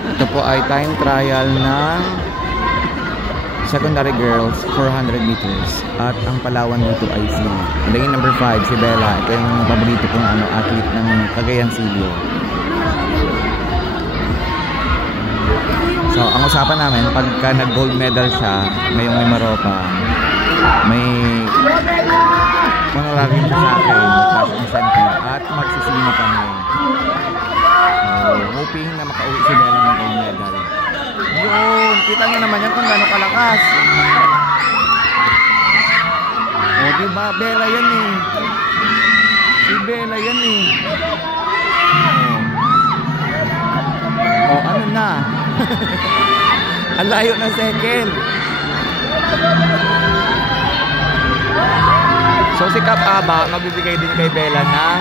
Ito po ay time trial ng secondary girls 400 meters. At ang palawan dito ay si lane number 5, si Bella. Ito yung paborito kong athlete ng Cagayan Silio. So, ang usapan namin, pagka nag-gold medal siya, ngayong may Maropa, may honorary siya sa akin, cash incentive, at magsisino kami. So, hoping na makauwi si Bella ng gold medal. Yun, kita nyo naman yan kung gano'ng kalakas. O, diba, Bella yan eh. Si Bella yan eh. O, ano na? Ang layo ng second. So si Cap Aba magbibigay din kay Bella ng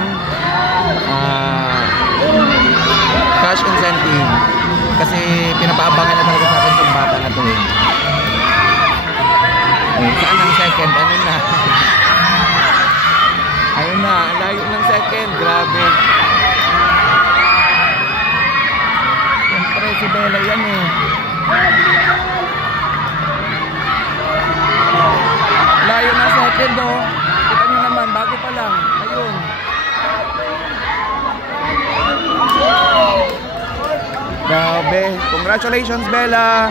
cash incentive kasi pinapaabangan na talaga sa akin itong bata na to eh. Saan ang second? Ano na? Ayun na, ang layo ng second. Grabe. Siyempre si Bella yan eh. Layo na second oh. Kita nyo naman, bago pa lang. Ayun. Grabe. Congratulations, Bella.